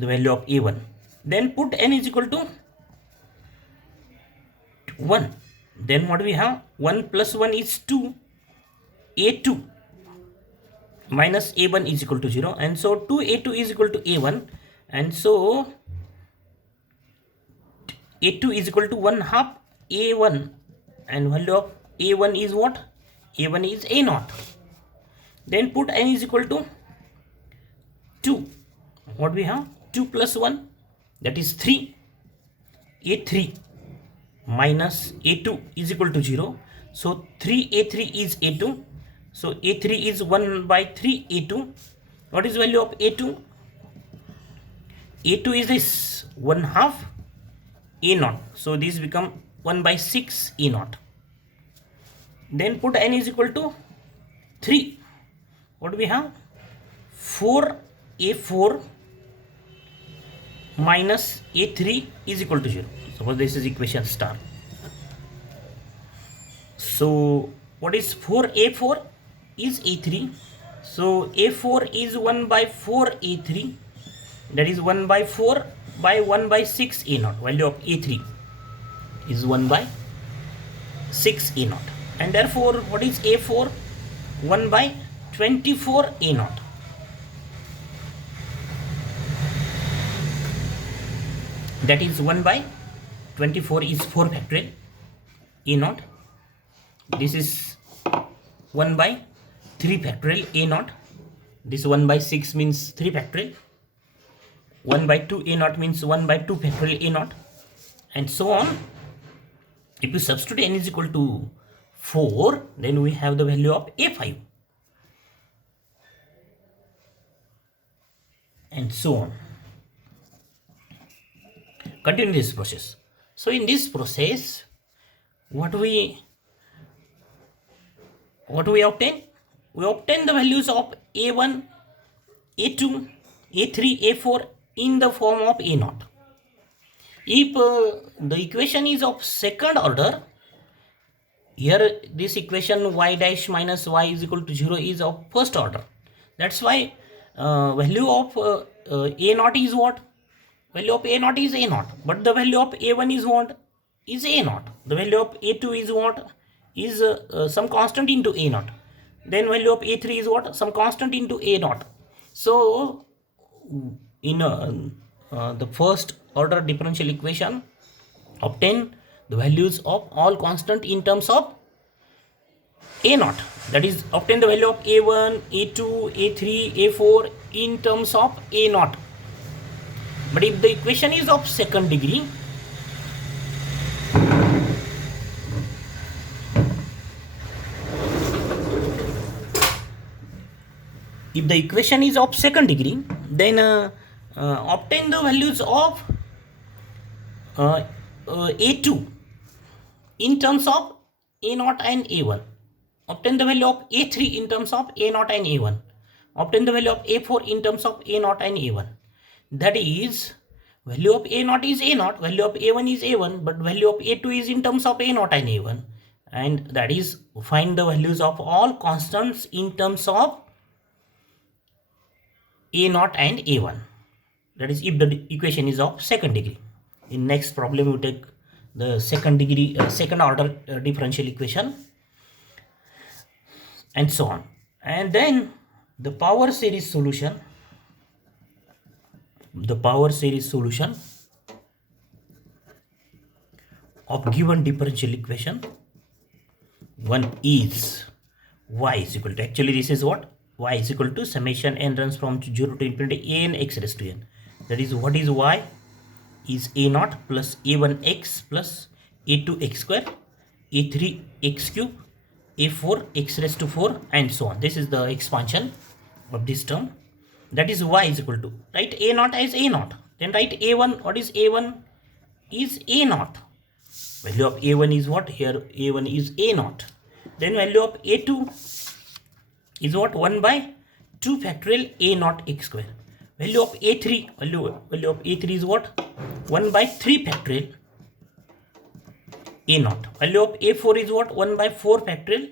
the value of a1. Then put n is equal to 1. Then what we have? 1 plus 1 is 2. a2 minus a1 is equal to 0, and so 2a2 is equal to a1, and so a2 is equal to 1 half a1, and value of a1 is what? a1 is a0. Then put n is equal to 2. What we have? 2 plus 1, that is 3. a3 minus a2 is equal to 0, so 3a3 is a2, so a3 is 1 by 3 a2. What is value of a2? a2 is this 1 half a0, so this become 1 by 6 a0. Then put n is equal to 3. What do we have? 4a4 minus a3 is equal to 0. Suppose this is equation star. So what is 4a4? Is a3. So a4 is 1 by 4 a3, that is 1 by 4 by 1 by 6 a0. Value of a3 is 1 by 6 a0, and therefore what is a4? 1 by 24 a0. That is 1 by 24 is 4 factorial a0. This is 1 by 3 factorial a0. This 1 by 6 means 3 factorial. 1 by 2 a0 means 1 by 2 factorial a0, and so on. If you substitute n is equal to 4, then we have the value of a5, and so on. Continue this process. So in this process, what we obtain? We obtain the values of a1, a2, a3, a4 in the form of a0. If the equation is of second order, here this equation y dash minus y is equal to 0 is of first order. That's why value of a0 is what? Value of a0 is a0, but the value of a1 is what? Is a0. The value of a2 is what? Is some constant into a0. Then value of a3 is what? Some constant into a0. So in the first order differential equation, obtain the values of all constant in terms of a0. That is, obtain the value of a1, a2, a3, a4 in terms of a0. But if the equation is of second degree, then obtain the values of a2 in terms of a0 and a1. Obtain the value of a3 in terms of a0 and a1. Obtain the value of a4 in terms of a0 and a1. That is, value of a0 is a0, value of a1 is a1, but value of a2 is in terms of a0 and a1. And that is, find the values of all constants in terms of a0 and a1. That is, if the equation is of second degree. In next problem, we take the second order differential equation, and so on. And then the power series solution. The power series solution of given differential equation. One is y is equal to, actually this is what? Y is equal to summation n runs from 0 to infinity a n x raised to n. That is, what is y? Is a0 plus a1x plus a2x square, a3x cube, a4 x raised to 4, and so on. This is the expansion of this term. That is, y is equal to, write a0 as a0. Then write a1. What is a1? Is a0. Value of a1 is what? Here a1 is a0. Then value of a2 is what? 1 by 2 factorial a0 x square. Value of a3, value of a3 is what? 1 by 3 factorial a0. Value of a4 is what? 1 by 4 factorial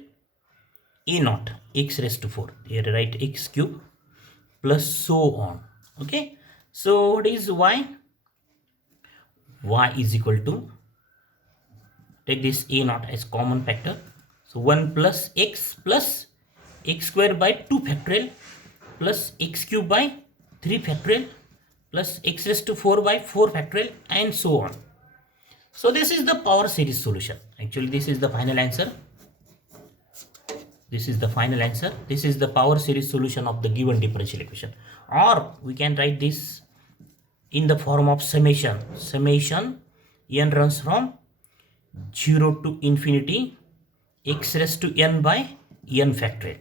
a0 x raised to 4. Here write x cube plus so on. Okay. So what is y? Y is equal to, take this a naught as common factor, so 1 plus x square by 2 factorial plus x cube by 3 factorial plus x raised to 4 by 4 factorial and so on. So this is the power series solution. Actually this is the final answer. This is the final answer. This is the power series solution of the given differential equation. Or we can write this in the form of summation. Summation n runs from 0 to infinity x raised to n by n factorial.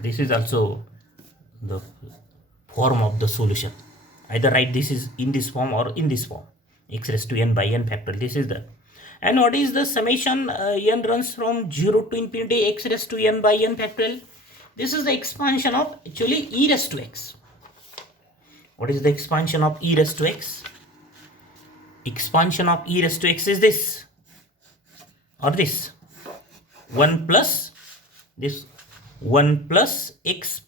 This is also the form of the solution. Either write this is in this form or in this form, x raised to n by n factorial. This is the, and what is the summation n runs from 0 to infinity x raised to n by n factorial? This is the expansion of actually e raised to x. What is the expansion of e raised to x? Expansion of e raised to x is this or this 1 plus this 1 plus x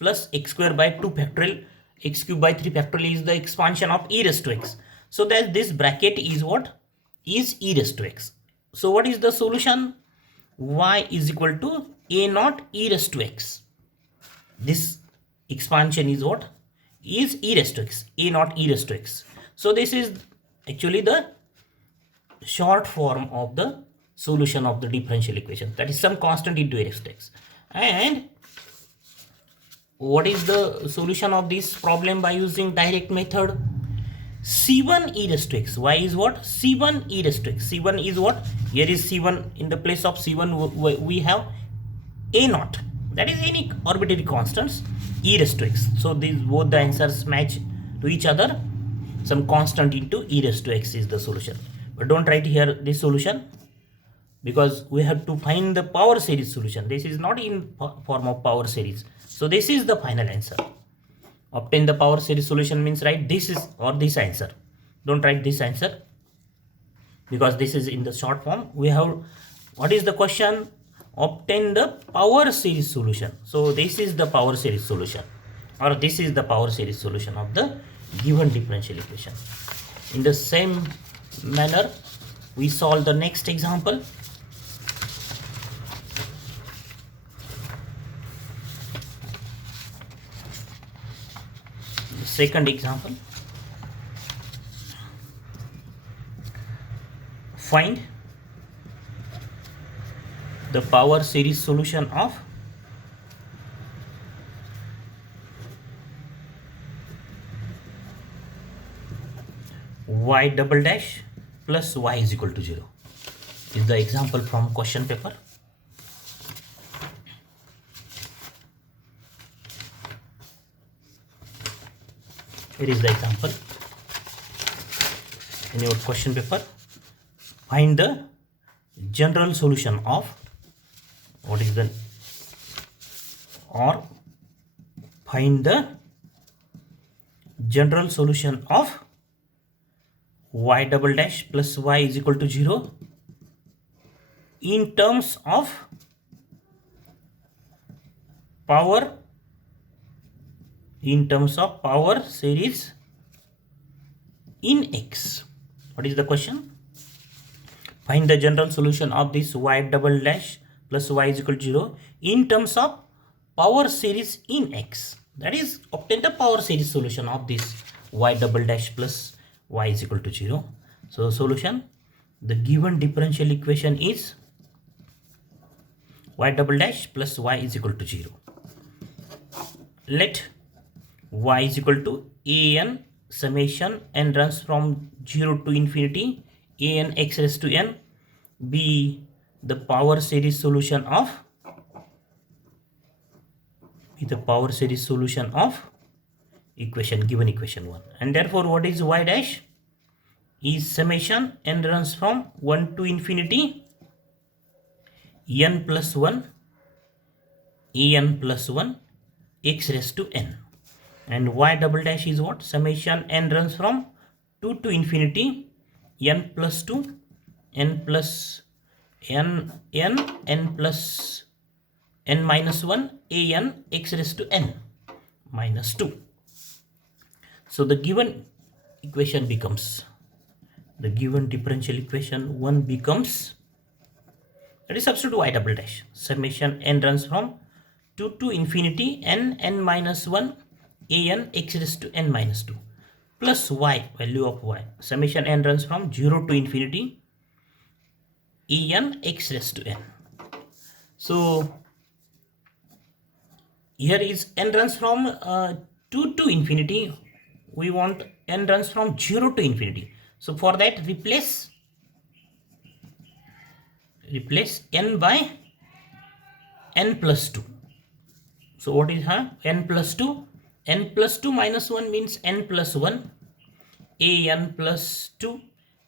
square by 2 factorial x cube by 3 factorial is the expansion of e raised to x. So that this bracket is what? Is e raised to x. So what is the solution? Y is equal to a naught e raised to x. This expansion is what? Is e raised to x, a naught e raised to x. So this is actually the short form of the solution of the differential equation, that is some constant into a raised to x. And what is the solution of this problem by using direct method? C1 e raised to x. Y is what? C1 e raised to x. C1 is what? Here is C1. In the place of C1 we have a naught, that is any arbitrary constants, e raised to x. So these both the answers match to each other. Some constant into e raised to x is the solution. But don't write here this solution, because we have to find the power series solution. This is not in form of power series. So this is the final answer. Obtain the power series solution means write this is or this answer. Don't write this answer, because this is in the short form. We have, what is the question? Obtain the power series solution. So this is the power series solution, or this is the power series solution of the given differential equation. In the same manner we solve the next example. Second example, find the power series solution of y double dash plus y is equal to 0. Is the example from question paper. Here is the example in your question paper. Find the general solution of, what is the, or find the general solution of y double dash plus y is equal to 0 in terms of power, in terms of power series in x. What is the question? Find the general solution of this y double dash plus y is equal to 0 in terms of power series in x. That is, obtain the power series solution of this y double dash plus y is equal to 0. So solution, the given differential equation is y double dash plus y is equal to 0. Let y is equal to an summation n runs from 0 to infinity an x raised to n be the power series solution of, equation, given equation 1. And therefore what is y dash? Is summation n runs from 1 to infinity n plus 1 an plus 1 x raised to n. And y double dash is what? Summation n runs from 2 to infinity n plus 2 n plus n plus n minus 1 an x raised to n minus 2. So the given equation becomes, the given differential equation 1 becomes, that is substitute y double dash, summation n runs from 2 to infinity n minus 1 an x raised to n minus 2 plus y, value of y, summation n runs from 0 to infinity en x raised to n. So here is n runs from 2 to infinity. We want n runs from 0 to infinity. So for that replace n by n plus 2. So what is n plus 2? N plus 2 minus 1 means n plus 1 an plus 2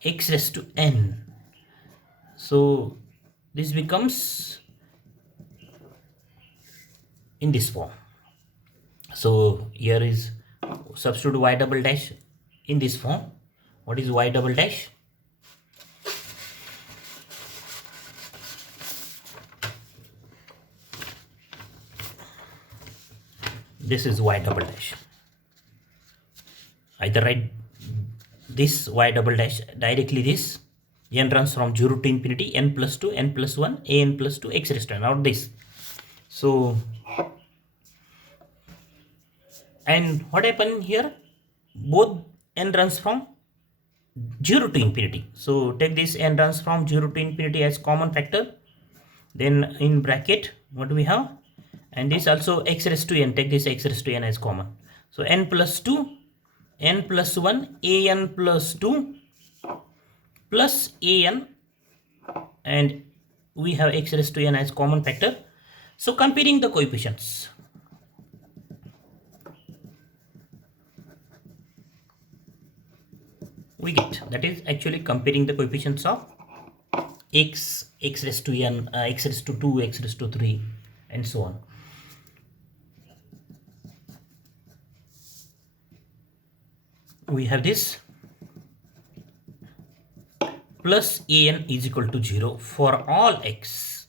x raised to n. So this becomes in this form. So here is substitute y double dash in this form. What is y double dash? This is y double dash. Either write this y double dash directly, this n runs from 0 to infinity n plus 2 n plus 1 an plus 2 x raised to n, out this. So and what happened here, both n runs from 0 to infinity. So take this n runs from 0 to infinity as common factor, then in bracket what do we have, and this also x raised to n, take this x raised to n as common. So n plus 2 n plus 1 an plus 2 plus an, and we have x raised to n as common factor. So comparing the coefficients, we get, that is actually comparing the coefficients of x raised to n, x raised to 2, x raised to 3 and so on. We have this plus an is equal to 0 for all x,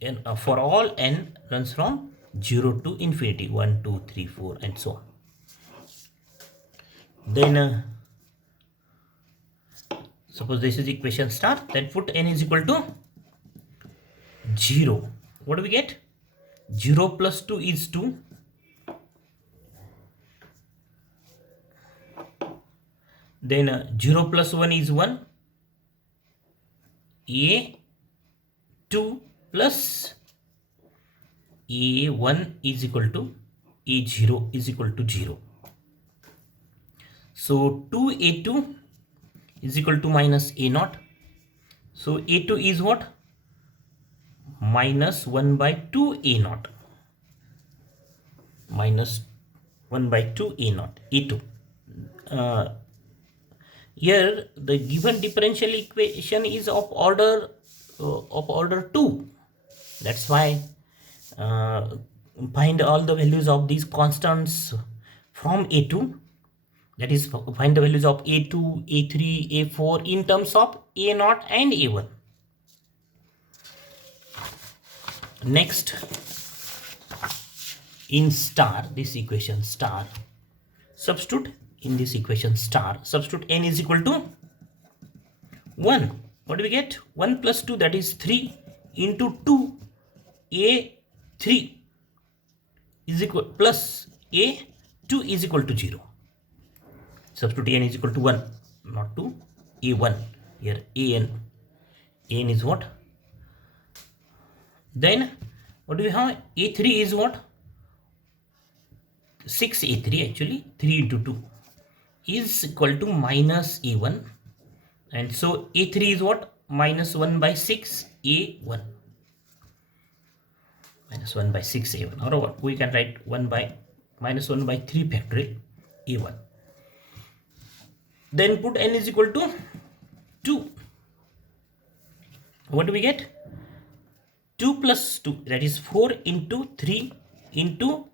and for all n runs from 0 to infinity, 1 2 3 4 and so on. Then suppose this is equation star, then put n is equal to 0. What do we get? 0 plus 2 is 2. Then 0 plus 1 is 1. A2 plus A1 is equal to A0 is equal to 0. So 2A2 is equal to minus A0. So A2 is what? Minus 1 by 2 A0. Minus 1 by 2 A0. A2. Here the given differential equation is of order 2. That's why find all the values of these constants from A2. That is, find the values of A2, A3, A4 in terms of A0 and A1. Next, in star, this equation star, substitute in this equation star, substitute n is equal to 1. What do we get? 1 plus 2, that is 3 into 2 A3 is equal plus A2 is equal to 0. Substitute n is equal to 1, not to A1. Here an is what? Then what do we have? A3 is what? 6A3 actually, 3 into 2 is equal to minus A1, and so A3 is what? Minus 1 by 6 A1. Minus 1 by 6 A1, or what? We can write 1 by minus 1 by 3 factorial A1. Then put n is equal to 2. What do we get? 2 plus 2, that is 4 into 3 into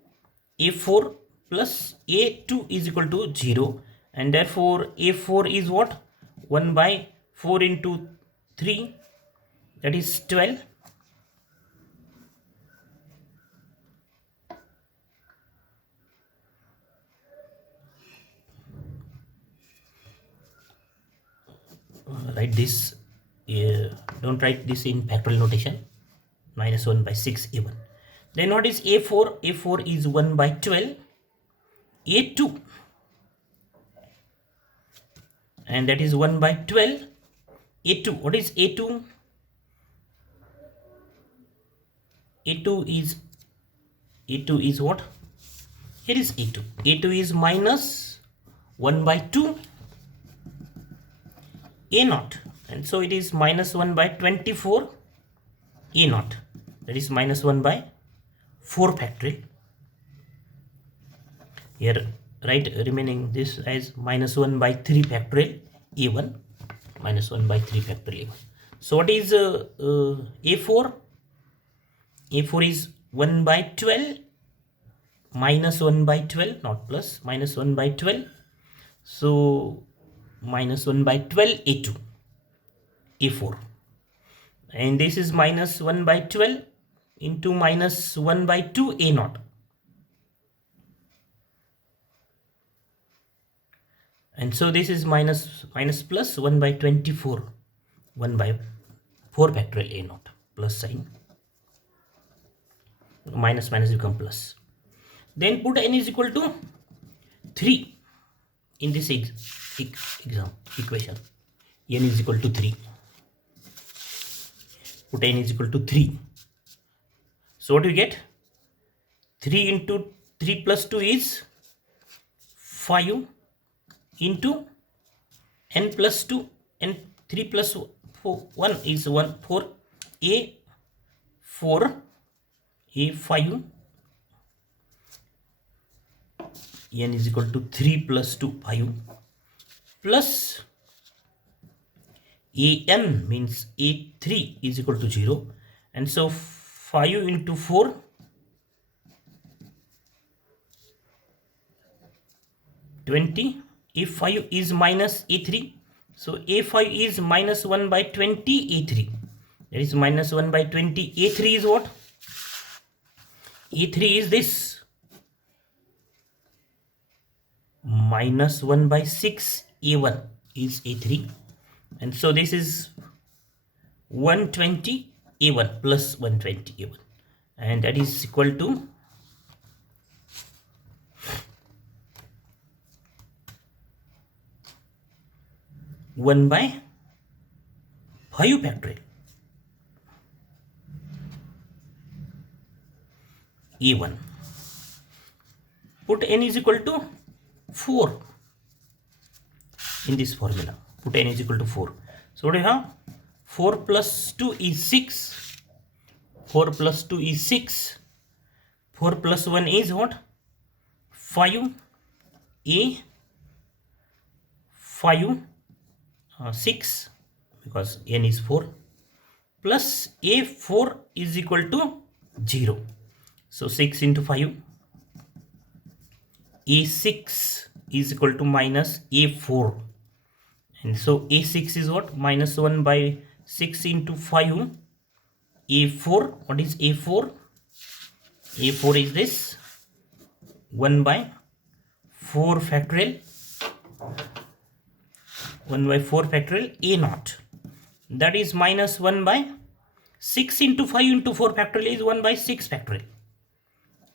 A4 plus A2 is equal to 0, and therefore A4 is what? 1 by 4 into 3, that is 12. write this, don't write this in factorial notation, minus 1 by 6 a1. Then what is a4? A4 is 1 by 12. A2, and that is 1 by 12. A2, what is A2? A2 is what? Here is A2. A2 is minus 1 by 2 A0, and so it is minus 1 by 24 A0. That is minus 1 by 4 factorial. Here write remaining this as minus 1 by 3 factorial A1, minus 1 by 3 factorial A1. So what is A4? A4 is 1 by 12 minus 1 by 12, not plus, minus 1 by 12. So minus 1 by 12 A2, A4. And this is minus 1 by 12 into minus 1 by 2 A0. And so this is minus plus 1 by 24, 1 by 4 factorial A0, plus sign. Minus become plus. Then put n is equal to 3 in this equation. N is equal to 3. Put n is equal to 3. So what do we get? 3 into 3 plus 2 is 5 into n plus 2, and 3 plus 1 is 1, 4, A4, A5, n is equal to 3 plus 2, 5, plus an means A3 is equal to 0, and so 5 into 4, 20. A5 is minus A3, so A5 is minus 1 by 20 A3. That is minus 1 by 20. A3 is what? A3 is this, minus 1 by 6 A1 is A3, and so this is 120 A1 plus 120 A1, and that is equal to 1 by 5 factorial A1. Put n is equal to 4 in this formula. Put n is equal to 4. So what do you have? 4 plus 2 is 6. 4 plus 2 is 6. 4 plus 1 is what? 5. A 5, 6, because n is 4, plus A4 is equal to 0. So 6 into 5, A6 is equal to minus A4, and so A6 is what? Minus 1 by 6 into 5 A4. What is A4? A4 is this, 1 by 4 factorial, 1 by 4 factorial A0. That is minus 1 by 6 into 5 into 4 factorial is 1 by 6 factorial.